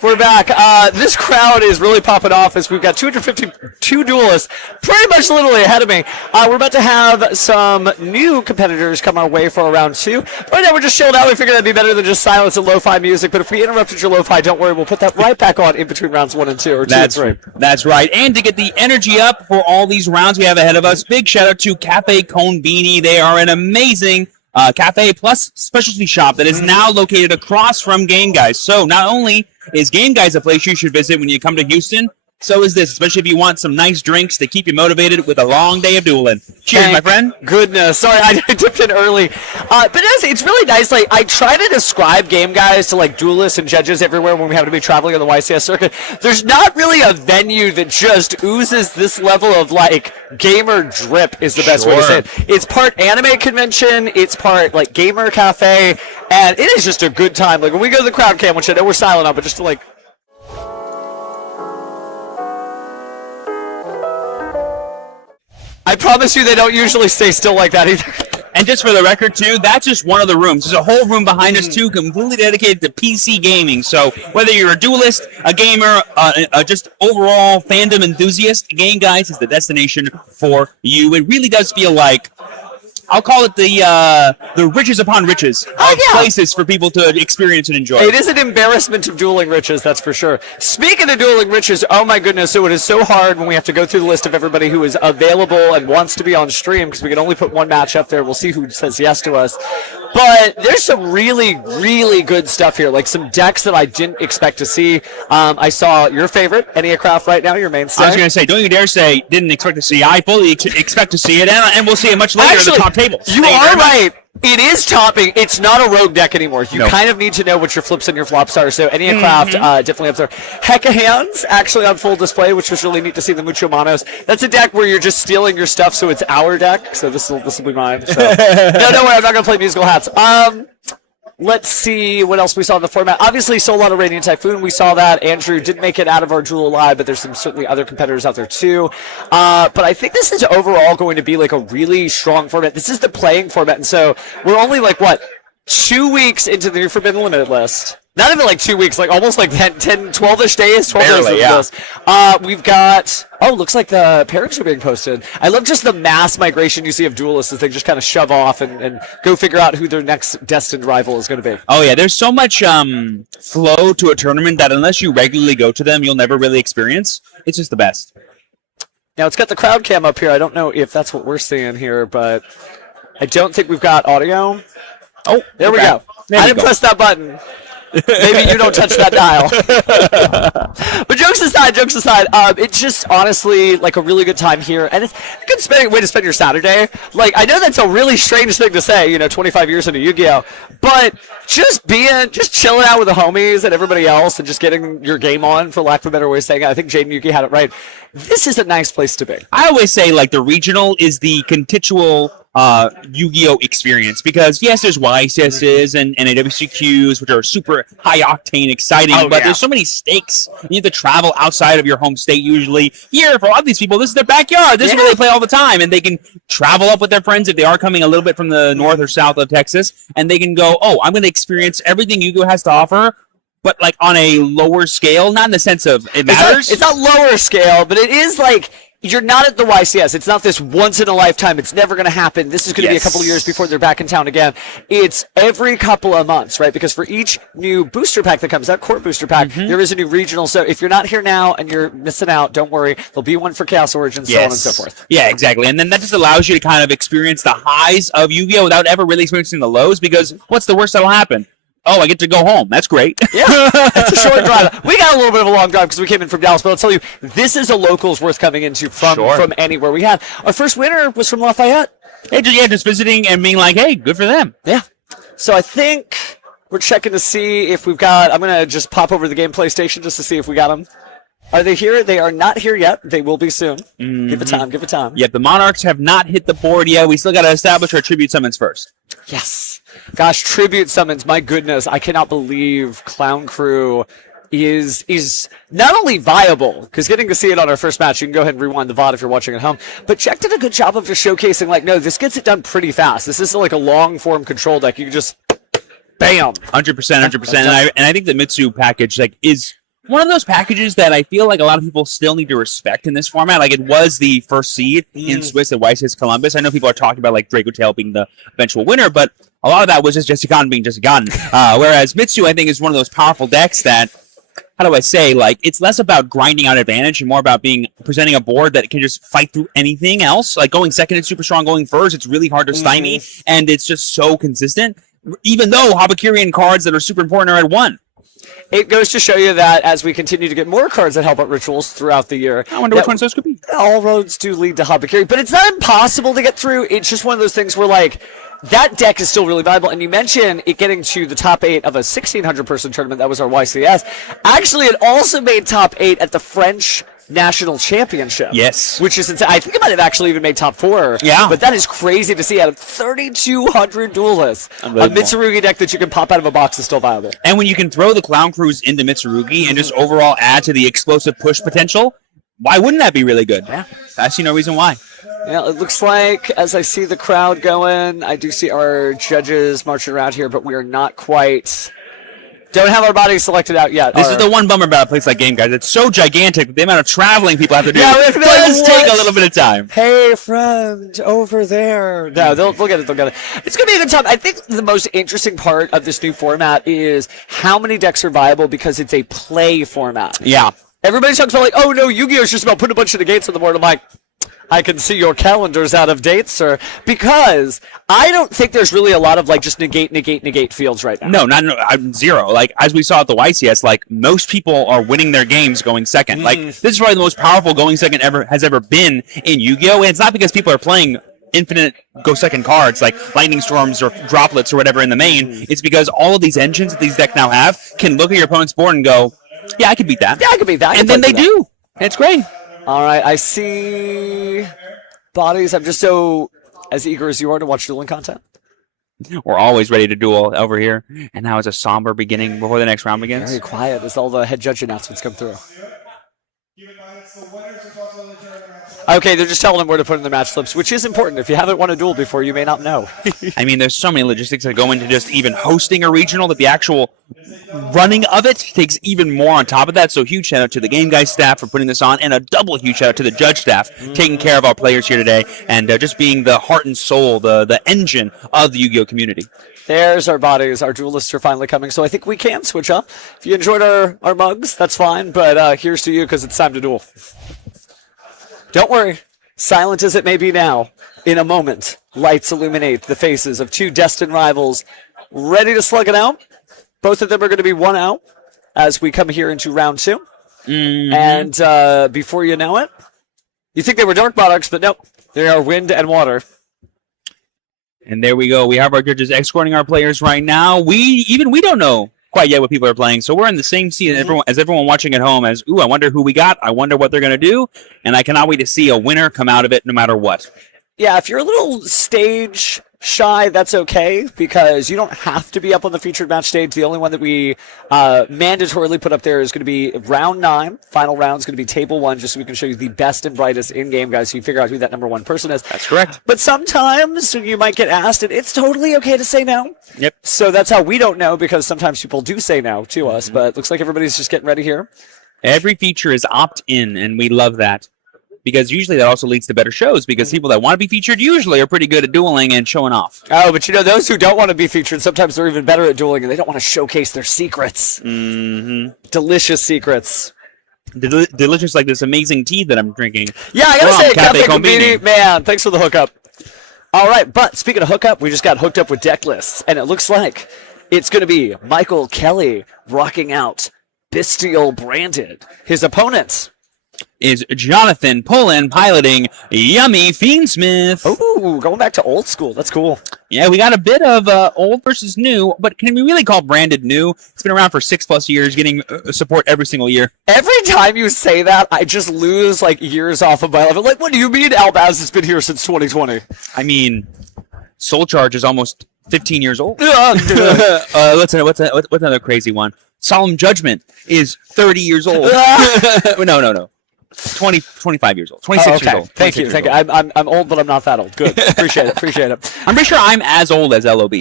This crowd is really popping off as we've got 252 duelists pretty much literally ahead of me. We're about to have some new competitors come our way for round 2. Right now we're just chilled out. We figured that'd be better than just silence and lo-fi music, but if we interrupted your lo-fi, don't worry, we'll put that right back on in between rounds 1 and 2, or 2 and 3. That's right. And to get the energy up for all these rounds we have ahead of us, big shout out to Cafe Cone Beanie. They are an amazing cafe plus specialty shop that is now located across from Game Guys. So not only is Game Guys a place you should visit when you come to Houston, so is this, especially if you want some nice drinks to keep you motivated with a long day of dueling. Cheers, my friend. Goodness. Sorry, I dipped in early. But it's really nice. Like, I try to describe Game Guys to, like, duelists and judges everywhere when we happen to be traveling on the YCS circuit. There's not really a venue that just oozes this level of, like, gamer drip is the best way to say it. It's part anime convention. It's part, like, gamer cafe. And it is just a good time. Like, when we go to the crowd cam, which I know we're silent on, but just to, like, I promise you they don't usually stay still like that either. And just for the record, too, that's just one of the rooms. There's a whole room behind us, too, completely dedicated to PC gaming. So whether you're a duelist, a gamer, just overall fandom enthusiast, Game Guys is the destination for you. It really does feel like, I'll call it the riches upon riches of places for people to experience and enjoy. It is an embarrassment of dueling riches, that's for sure. Speaking of dueling riches, oh my goodness, so it is so hard when we have to go through the list of everybody who is available and wants to be on stream, because we can only put one match up there. We'll see who says yes to us. But there's some really, really good stuff here, like some decks that I didn't expect to see. I saw your favorite, Enneacraft right now, your mainstay. I was going to say, don't you dare say didn't expect to see. I fully expect to see it, and we'll see it much later in the top tables. You are right. It is topping. It's not a rogue deck anymore. You kind of need to know what your flips and your flops are. So Enneacraft definitely up there. Hecka Hands actually on full display, which was really neat to see the Mucho Manos. That's a deck where you're just stealing your stuff, so it's our deck. So this will be mine. So. No, don't worry. I'm not going to play musical hats. Let's see what else we saw in the format. Obviously, Solana Radiant Typhoon, we saw that. Andrew didn't make it out of our Duel Live, but there's some certainly other competitors out there too. But I think this is overall going to be like a really strong format. This is the playing format, and so we're only like, 2 weeks into the new Forbidden Limited list. Not even like 2 weeks, like almost like 10, 12-ish days, 12 Barely, days into this. We've got, looks like the pairings are being posted. I love just the mass migration you see of duelists as they just kind of shove off and go figure out who their next destined rival is going to be. Oh, yeah, there's so much flow to a tournament that unless you regularly go to them, you'll never really experience. It's just the best. Now, it's got the crowd cam up here. I don't know if that's what we're seeing here, but I don't think we've got audio. Oh, there we go. I didn't press that button. Maybe you don't touch that dial. But jokes aside, it's just honestly like a really good time here. And it's a good way to spend your Saturday. Like, I know that's a really strange thing to say, 25 years into Yu-Gi-Oh! But just chilling out with the homies and everybody else and just getting your game on, for lack of a better way of saying it. I think Jaden Yuki had it right. This is a nice place to be. I always say, like, the regional is the contextual Yu-Gi-Oh! Experience, because yes, there's YCSs and AWCQs, which are super high octane, exciting, but there's so many stakes. You have to travel outside of your home state usually. Here, for a lot of these people, this is their backyard. This is where they play all the time, and they can travel up with their friends if they are coming a little bit from the north or south of Texas, and they can go, I'm going to experience everything Yu-Gi-Oh! Has to offer, but like on a lower scale, not in the sense of it matters. It's not lower scale, but it is like, you're not at the YCS. It's not this once in a lifetime. It's never going to happen. This is going to be a couple of years before they're back in town again. It's every couple of months, right? Because for each new booster pack that comes out, court booster pack, there is a new regional. So if you're not here now and you're missing out, don't worry. There'll be one for Chaos Origins, so on and so forth. Yeah, exactly. And then that just allows you to kind of experience the highs of Yu-Gi-Oh! Without ever really experiencing the lows, because what's the worst that'll happen? I get to go home. That's great. Yeah, it's a short drive. We got a little bit of a long drive because we came in from Dallas, but I'll tell you, this is a locals worth coming into from anywhere. We had our first winner was from Lafayette. Just visiting and being like, hey, good for them. Yeah. So I think we're checking to see if we've got, I'm going to just pop over to the gameplay station just to see if we got them. Are they here? They are not here yet. They will be soon. Give it time. Yep, the Monarchs have not hit the board yet. We still got to establish our tribute summons first. Yes. Gosh, tribute summons. My goodness. I cannot believe Clown Crew is not only viable, because getting to see it on our first match, you can go ahead and rewind the VOD if you're watching at home, but Jack did a good job of just showcasing, like, no, this gets it done pretty fast. This isn't like a long-form control deck. You can just Bam. 100%. And I think the Mitsu package is one of those packages that I feel like a lot of people still need to respect in this format. Like, it was the first seed in Swiss at YCS Columbus. I know people are talking about like Draco Tail being the eventual winner, but a lot of that was just Jesse Cotton being Jesse Cotton. Whereas Mitsu, I think, is one of those powerful decks that, how do I say, like, it's less about grinding out advantage and more about presenting a board that can just fight through anything else. Like, going second is super strong, going first, it's really hard to stymie, and it's just so consistent. Even though Habakirian cards that are super important are at 1. It goes to show you that as we continue to get more cards that help out rituals throughout the year, I wonder which ones those could be. All roads do lead to Habakiri, but it's not impossible to get through. It's just one of those things where, like, that deck is still really valuable. And you mentioned it getting to the top 8 of a 1,600-person tournament. That was our YCS. Actually, it also made top 8 at the French National Championship. Yes. Which is insane. I think it might have actually even made top 4. Yeah. But that is crazy to see. Out of 3,200 duelists, a Mitsurugi deck that you can pop out of a box is still viable. And when you can throw the Clown Crews into Mitsurugi and just overall add to the explosive push potential, why wouldn't that be really good? Yeah. I see no reason why. Yeah, it looks like, as I see the crowd going, I do see our judges marching around here, but we are not quite... Don't have our bodies selected out yet. This is the one bummer about a place like Game Guys. It's so gigantic. The amount of traveling people have to do it does take a little bit of time. Hey, friend, over there. No, they'll get it. They'll get it. It's going to be a good time. I think the most interesting part of this new format is how many decks are viable because it's a play format. Yeah. Everybody talks about, like, oh, no, Yu-Gi-Oh! Is just about putting a bunch of negates on the board. I'm like, I can see your calendar's out of date, sir. Because I don't think there's really a lot of, like, just negate fields right now. No, I'm zero. Like, as we saw at the YCS, like, most people are winning their games going second. Like, this is probably the most powerful going second has ever been in Yu-Gi-Oh! And it's not because people are playing infinite go second cards like lightning storms or droplets or whatever in the main. It's because all of these engines that these decks now have can look at your opponent's board and go, yeah, I can beat that. Yeah, I can beat that. And then they do. It's great. All right, I see bodies. I'm just so as eager as you are to watch dueling content. We're always ready to duel over here. And now it's a somber beginning before the next round begins. Very quiet as all the head judge announcements come through. Okay, they're just telling them where to put in the match slips, which is important. If you haven't won a duel before, you may not know. I mean, there's so many logistics that go into just even hosting a regional that the actual running of it takes even more on top of that. So huge shout out to the Game Guys staff for putting this on, and a double huge shout out to the judge staff taking care of our players here today and just being the heart and soul, the engine of the Yu-Gi-Oh! Community. There's our bodies. Our duelists are finally coming, so I think we can switch up. If you enjoyed our mugs, that's fine, but here's to you because it's time to duel. Don't worry, silent as it may be now, in a moment, lights illuminate the faces of two destined rivals ready to slug it out. Both of them are going to be 1 out as we come here into round 2. And before you know it, you think they were Dark Monarchs, but nope, they are Wind and Water. And there we go. We have our judges escorting our players right now. We don't know quite yet what people are playing, so we're in the same seat as everyone watching at home as, ooh, I wonder who we got. I wonder what they're going to do. And I cannot wait to see a winner come out of it no matter what. Yeah, if you're a little stage shy, that's okay, because you don't have to be up on the featured match stage. The only one that we mandatorily put up there is going to be round 9. Final round is going to be table 1, just so we can show you the best and brightest in-game guys, so you figure out who that number 1 person is. That's correct. But sometimes you might get asked, and it's totally okay to say no. Yep. So that's how we don't know, because sometimes people do say no to us, but it looks like everybody's just getting ready here. Every feature is opt-in, and we love that. Because usually that also leads to better shows, because people that want to be featured usually are pretty good at dueling and showing off. Oh, but you know, those who don't want to be featured, sometimes they're even better at dueling, and they don't want to showcase their secrets. Delicious secrets. Delicious, like this amazing tea that I'm drinking. Yeah, I gotta say, Cafe Cafe Combini. Combini, man, thanks for the hookup. All right, but speaking of hookup, we just got hooked up with deck lists, and it looks like it's going to be Michael Kelly rocking out Bestial Branded. His opponents is Jonathan Pullen piloting Yummy Fiendsmith. Ooh, going back to old school. That's cool. Yeah, we got a bit of old versus new, but can we really call Branded new? It's been around for 6+ years, getting support every single year. Every time you say that, I just lose like years off of my life. Like, what do you mean Albaz has been here since 2020? I mean, Soul Charge is almost 15 years old. What's another crazy one? Solemn Judgment is 30 years old. No. 25 years old. 26 years old. Thank you. I'm old, but I'm not that old. Good. Appreciate it. I'm pretty sure I'm as old as LOB.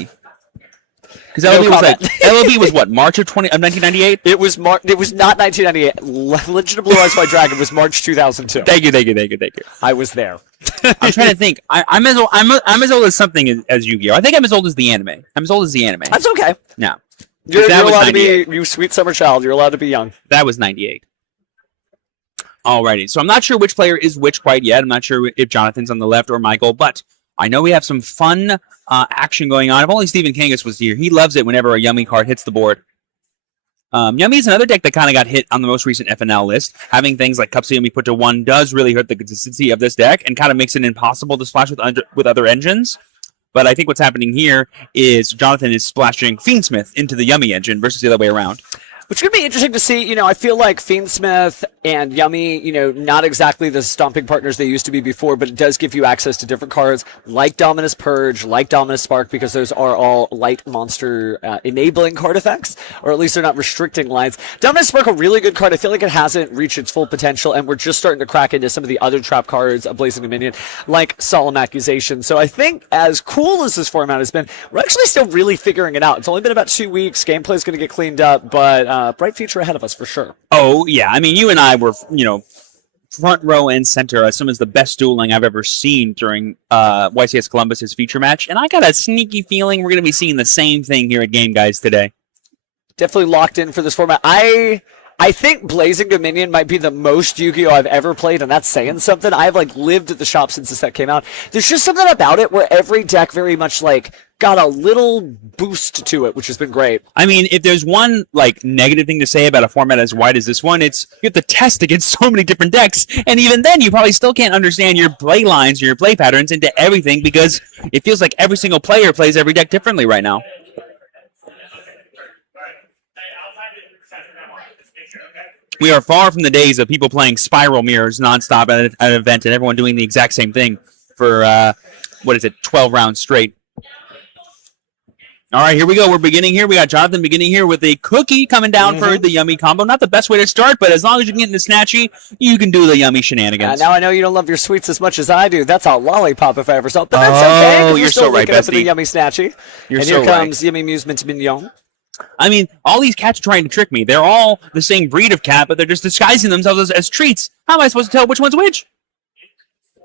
Because LOB was what, March of 1998? It was It was not 1998. Legend of Blue Eyes White Dragon was March 2002. Thank you. I was there. I'm trying to think. I'm as old as something as Yu-Gi-Oh. I think I'm as old as the anime. I'm as old as the anime. That's okay. No. You're That was allowed to 98. be, you sweet summer child, you're allowed to be young. That was 98. Alrighty. So I'm not sure which player is which quite yet. I'm not sure if Jonathan's on the left or Michael, but I know we have some fun action going on. If only Stephen Kangas was here. He loves it whenever a Yummy card hits the board. Yummy is another deck that kind of got hit on the most recent FNL list. Having things like Cups of Yummy put to 1 does really hurt the consistency of this deck and kind of makes it impossible to splash with other engines. But I think what's happening here is Jonathan is splashing Fiendsmith into the Yummy engine versus the other way around. Which could be interesting to see. You know, I feel like Fiendsmith and Yummy, you know, not exactly the stomping partners they used to be before, but it does give you access to different cards like Dominus Purge, like Dominus Spark, because those are all light monster enabling card effects, or at least they're not restricting lines. Dominus Spark, a really good card. I feel like it hasn't reached its full potential, and we're just starting to crack into some of the other trap cards of Blazing Dominion, like Solemn Accusation. So I think as cool as this format has been, we're actually still really figuring it out. It's only been about 2 weeks. Gameplay's going to get cleaned up, but bright future ahead of us for sure. Oh, yeah. I mean, you and I were, you know, front row and center as some of the best dueling I've ever seen during YCS Columbus's feature match. And I got a sneaky feeling we're going to be seeing the same thing here at Game Guys today. Definitely locked in for this format. I think Blazing Dominion might be the most Yu-Gi-Oh! I've ever played, and that's saying something. I've like lived at the shop since the set came out. There's just something about it where every deck very much like got a little boost to it, which has been great. I mean, if there's one like negative thing to say about a format as wide as this one, it's you have to test against so many different decks, and even then you probably still can't understand your play lines or your play patterns into everything because it feels like every single player plays every deck differently right now. We are far from the days of people playing spiral mirrors nonstop at an event and everyone doing the exact same thing for, 12 rounds straight. All right, here we go. We're beginning here. We got Jonathan beginning here with a cookie coming down for the Yummy combo. Not the best way to start, but as long as you can get into Snatchy, you can do the Yummy shenanigans. Now I know you don't love your sweets as much as I do. That's a lollipop if I ever saw it. But that's okay. Oh, you're so right, Up for the bestie. Yummy Snatchy. You're and so here comes Yummy Amusement Mignon. I mean, all these cats are trying to trick me. They're all the same breed of cat, but they're just disguising themselves as treats. How am I supposed to tell which one's which?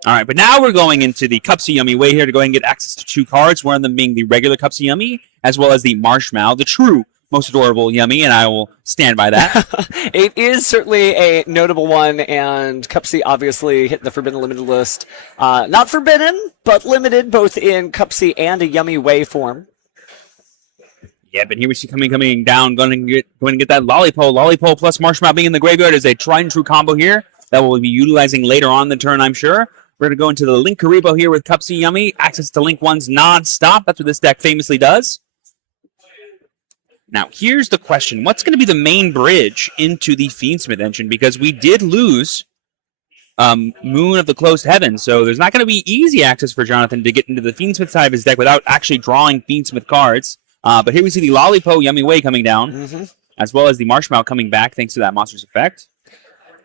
All right, but now we're going into the Cups of Yummy way here to go ahead and get access to 2 cards, one of them being the regular Cups of Yummy, as well as the Marshmallow, the true most adorable Yummy, and I will stand by that. It is certainly a notable one, and Cupsy obviously hit the Forbidden Limited list. Not forbidden, but limited, both in Cupsy and a Yummy Way form. Yeah, but here we see coming down, going to get that Lollipop. Lollipop plus Marshmallow being in the graveyard is a tried and true combo here that we'll be utilizing later on in the turn, I'm sure. We're going to go into the Link Karibo here with Cupsy Yummy. Access to Link 1's non-stop. That's what this deck famously does. Now, here's the question. What's going to be the main bridge into the Fiendsmith engine? Because we did lose Moon of the Closed Heaven, so there's not going to be easy access for Jonathan to get into the Fiendsmith side of his deck without actually drawing Fiendsmith cards. But here we see the Lollipop Yummy Way coming down, as well as the Marshmallow coming back thanks to that Monster's Effect.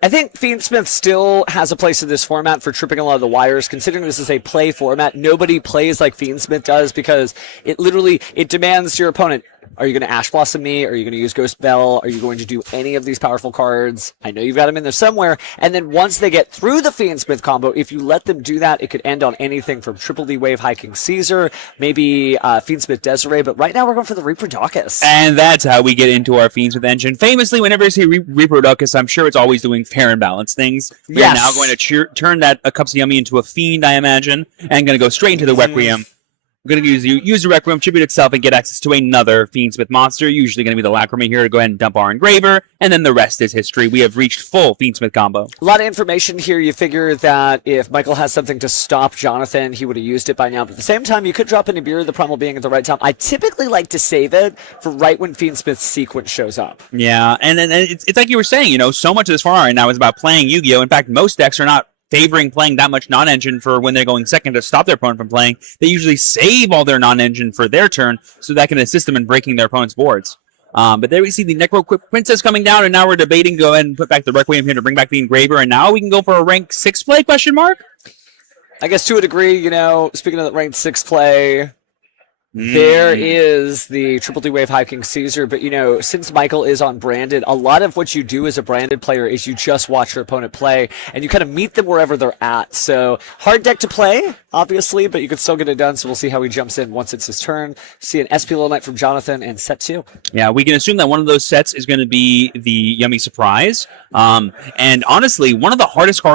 I think Fiendsmith still has a place in this format for tripping a lot of the wires. Considering this is a play format, nobody plays like Fiendsmith does because it demands your opponent. Are you going to Ash Blossom me? Are you going to use Ghost Bell? Are you going to do any of these powerful cards? I know you've got them in there somewhere. And then once they get through the Fiendsmith combo, if you let them do that, it could end on anything from Triple D Wave High King Caesar, maybe Fiendsmith Desiree. But right now we're going for the Reproducus. And that's how we get into our Fiendsmith engine. Famously, whenever you see Reproducus, I'm sure it's always doing fair and balanced things. We're now going to turn that Cups of Yummy into a Fiend, I imagine, and going to go straight into the Requiem. We're going to use the Requiem, tribute itself, and get access to another Fiendsmith monster, usually going to be the Lacrima here to go ahead and dump our Engraver, and then the rest is history. We have reached full Fiendsmith combo. A lot of information here. You figure that if Michael has something to stop Jonathan, he would have used it by now. But at the same time, you could drop in Nibiru, the Primal Being, at the right time. I typically like to save it for right when Fiendsmith's sequence shows up. Yeah, and it's like you were saying, so much of this format right now is about playing Yu-Gi-Oh! In fact, most decks are not favoring playing that much non-engine for when they're going second to stop their opponent from playing. They usually save all their non-engine for their turn so that can assist them in breaking their opponent's boards. But there we see the Necro Princess coming down, and now we're debating go ahead and put back the Requiem here to bring back the Engraver, and now we can go for a rank 6 play, question mark? I guess to a degree, speaking of the ranked 6 play, There is the Triple D Wave High King Caesar, but since Michael is on branded, a lot of what you do as a branded player is you just watch your opponent play and you kind of meet them wherever they're at. So hard deck to play, obviously, but you can still get it done. So we'll see how he jumps in once it's his turn. See an SP Little Knight from Jonathan and set 2. Yeah, we can assume that one of those sets is going to be the Yummy Surprise. And honestly, one of the hardest cards